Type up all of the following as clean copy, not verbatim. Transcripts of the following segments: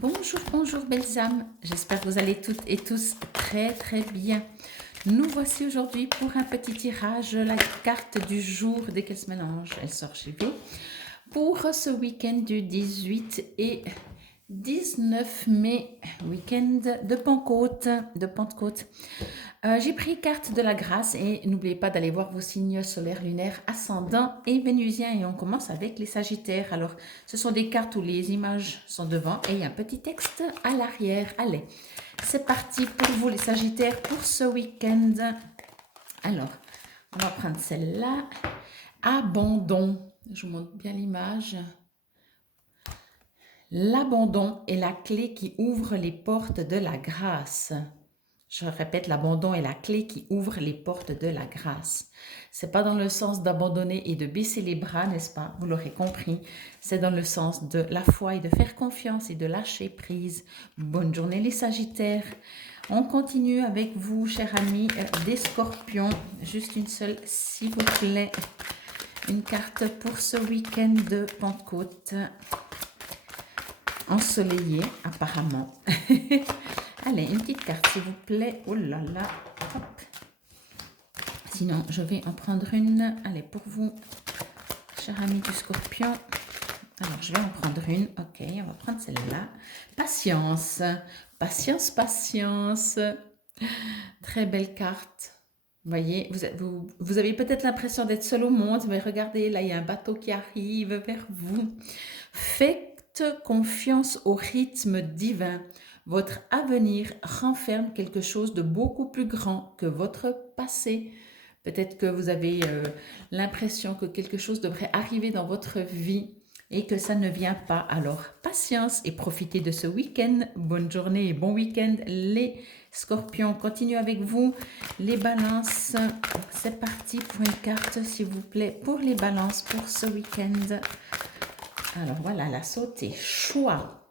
Bonjour, bonjour belles âmes, j'espère que vous allez toutes et tous très très bien. Nous voici aujourd'hui pour un petit tirage, la carte du jour, dès qu'elle se mélange, elle sort chez vous. Pour ce week-end du 18 et 19 mai, week-end de Pentecôte. J'ai pris carte de la grâce et n'oubliez pas d'aller voir vos signes solaires, lunaires, ascendants et vénusiens. Et on commence avec les sagittaires. Alors, ce sont des cartes où les images sont devant et il y a un petit texte à l'arrière. Allez, c'est parti pour vous les sagittaires pour ce week-end. Alors, on va prendre celle-là. Abandon. Je vous montre bien l'image. L'abandon est la clé qui ouvre les portes de la grâce. Je répète, l'abandon est la clé qui ouvre les portes de la grâce. C'est pas dans le sens d'abandonner et de baisser les bras, n'est-ce pas? Vous l'aurez compris. C'est dans le sens de la foi et de faire confiance et de lâcher prise. Bonne journée les Sagittaires. On continue avec vous, chers amis des Scorpions. Juste une seule, s'il vous plaît. Une carte pour ce week-end de Pentecôte. Ensoleillé, apparemment. Allez, une petite carte, s'il vous plaît. Oh là là. Hop. Sinon, je vais en prendre une. Allez, pour vous, cher ami du Scorpion. Alors, je vais en prendre une. Ok, on va prendre celle-là. Patience. Patience, patience. Très belle carte. Vous voyez, vous avez peut-être l'impression d'être seul au monde, mais regardez, là, il y a un bateau qui arrive vers vous. Faites confiance au rythme divin. Votre avenir renferme quelque chose de beaucoup plus grand que votre passé. Peut-être que vous avez l'impression que quelque chose devrait arriver dans votre vie et que ça ne vient pas. Alors, patience et profitez de ce week-end. Bonne journée et bon week-end. Les Scorpions, continue avec vous. Les balances, c'est parti pour une carte, s'il vous plaît, pour les balances pour ce week-end. Alors voilà, la sauté, choix.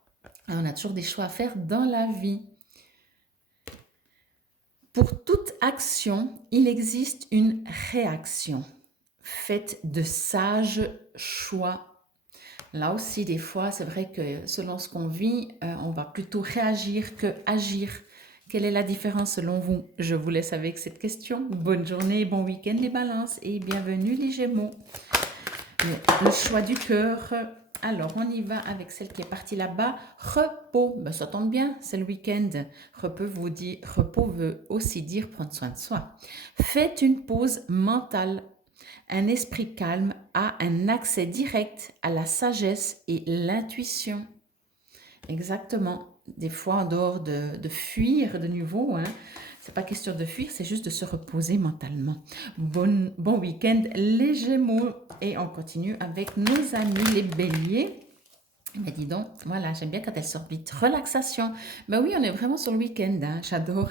On a toujours des choix à faire dans la vie. Pour toute action, il existe une réaction. Faites de sages choix. Là aussi, des fois, c'est vrai que selon ce qu'on vit, on va plutôt réagir que agir. Quelle est la différence selon vous? Je vous laisse avec cette question. Bonne journée, bon week-end les balances et bienvenue les Gémeaux. Le choix du cœur. Alors, on y va avec celle qui est partie là-bas. Repos. Ben, ça tombe bien, c'est le week-end. Repos veut aussi dire prendre soin de soi. Faites une pause mentale. Un esprit calme a un accès direct à la sagesse et l'intuition. Exactement. Des fois, en dehors de fuir de nouveau, hein, c'est pas question de fuir, c'est juste de se reposer mentalement. Bon week-end les Gémeaux. Et on continue avec nos amis les Béliers. Mais dis donc, voilà, j'aime bien quand elles sortent vite. Relaxation. Ben oui, on est vraiment sur le week-end, hein, j'adore.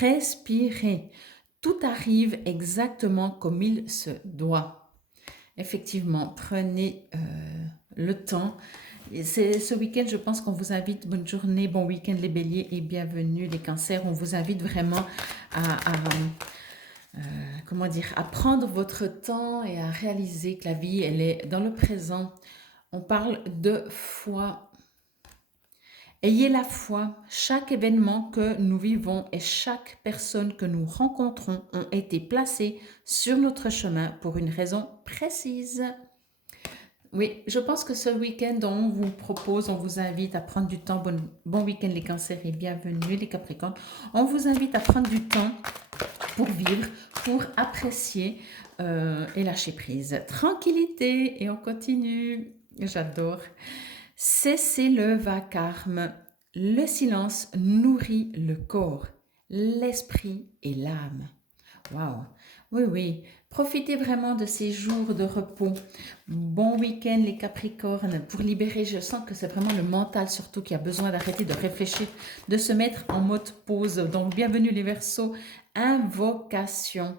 Respirez. Tout arrive exactement comme il se doit. Effectivement, prenez le temps. C'est ce week-end, je pense qu'on vous invite, bonne journée, bon week-end les Béliers et bienvenue les Cancers. On vous invite vraiment à prendre votre temps et à réaliser que la vie, elle est dans le présent. On parle de foi. Ayez la foi. Chaque événement que nous vivons et chaque personne que nous rencontrons ont été placés sur notre chemin pour une raison précise. Oui, je pense que ce week-end, on vous invite à prendre du temps. Bon week-end les Cancers et bienvenue les Capricornes. On vous invite à prendre du temps pour vivre, pour apprécier et lâcher prise. Tranquillité et on continue. J'adore. Cessez le vacarme. Le silence nourrit le corps, l'esprit et l'âme. Waouh! Oui, oui. Profitez vraiment de ces jours de repos. Bon week-end les Capricornes. Pour libérer, je sens que c'est vraiment le mental surtout qui a besoin d'arrêter de réfléchir, de se mettre en mode pause. Donc, bienvenue les Verseaux. Invocation.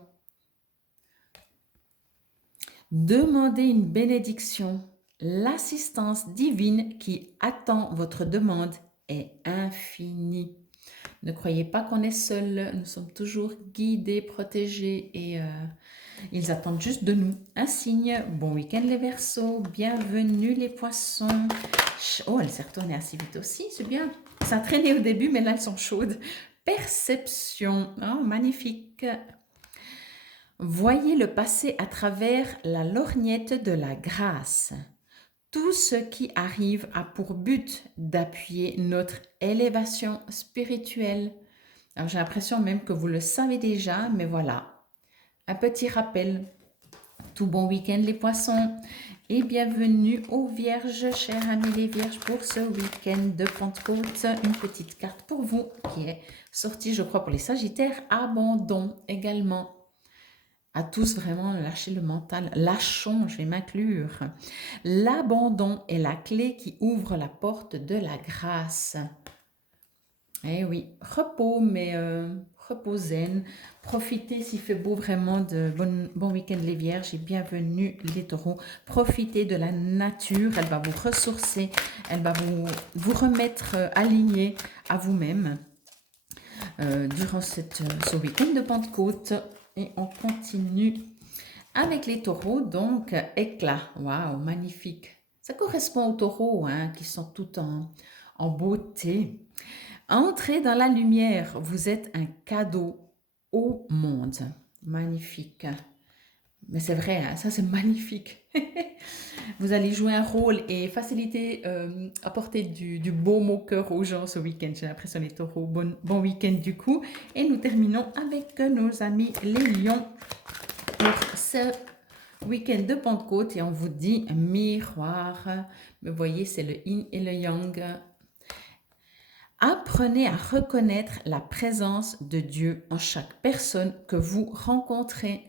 Demandez une bénédiction. L'assistance divine qui attend votre demande est infinie. Ne croyez pas qu'on est seul. Nous sommes toujours guidés, protégés et ils attendent juste de nous un signe. Bon week-end les Verseaux, bienvenue les Poissons. Oh, elle s'est retournée assez vite aussi, c'est bien. Ça a traîné au début, mais là elles sont chaudes. Perception, oh, magnifique. Voyez le passé à travers la lorgnette de la grâce. Tout ce qui arrive a pour but d'appuyer notre élévation spirituelle. Alors j'ai l'impression même que vous le savez déjà, mais voilà, un petit rappel. Tout bon week-end les poissons et bienvenue aux vierges, chers amis les vierges, pour ce week-end de Pentecôte. Une petite carte pour vous qui est sortie, je crois, pour les sagittaires. Abandon également. À tous vraiment lâcher le mental. Lâchons, je vais m'inclure. L'abandon est la clé qui ouvre la porte de la grâce. Eh oui, repos, mais repos zen. Profitez s'il fait beau vraiment de bon week-end les vierges et bienvenue les taureaux. Profitez de la nature, elle va vous ressourcer, elle va vous remettre aligné à vous-même durant ce week-end de Pentecôte. Et on continue avec les taureaux, donc éclat. Waouh, magnifique. Ça correspond aux taureaux hein, qui sont tout en beauté. Entrez dans la lumière, vous êtes un cadeau au monde. Magnifique. Mais c'est vrai, hein, ça c'est magnifique. Vous allez jouer un rôle et faciliter, apporter du baume au cœur aux gens ce week-end. J'ai l'impression les taureaux. Bon week-end du coup. Et nous terminons avec nos amis les lions pour ce week-end de Pentecôte. Et on vous dit miroir. Vous voyez, c'est le yin et le yang. Apprenez à reconnaître la présence de Dieu en chaque personne que vous rencontrez.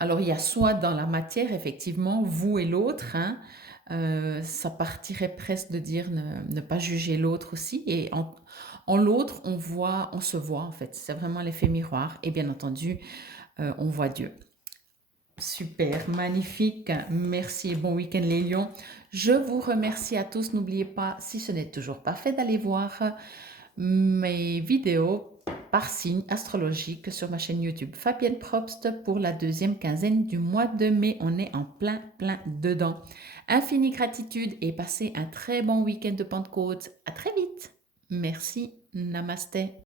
Alors, il y a soit dans la matière, effectivement, vous et l'autre. Hein, ça partirait presque de dire ne pas juger l'autre aussi. Et en l'autre, on se voit en fait. C'est vraiment l'effet miroir. Et bien entendu, on voit Dieu. Super, magnifique. Merci et bon week-end les lions. Je vous remercie à tous. N'oubliez pas, si ce n'est toujours pas fait, d'aller voir mes vidéos par signe astrologique sur ma chaîne YouTube Fabienne Probst pour la deuxième quinzaine du mois de mai. On est en plein dedans. Infinie gratitude et passez un très bon week-end de Pentecôte. À très vite. Merci. Namasté.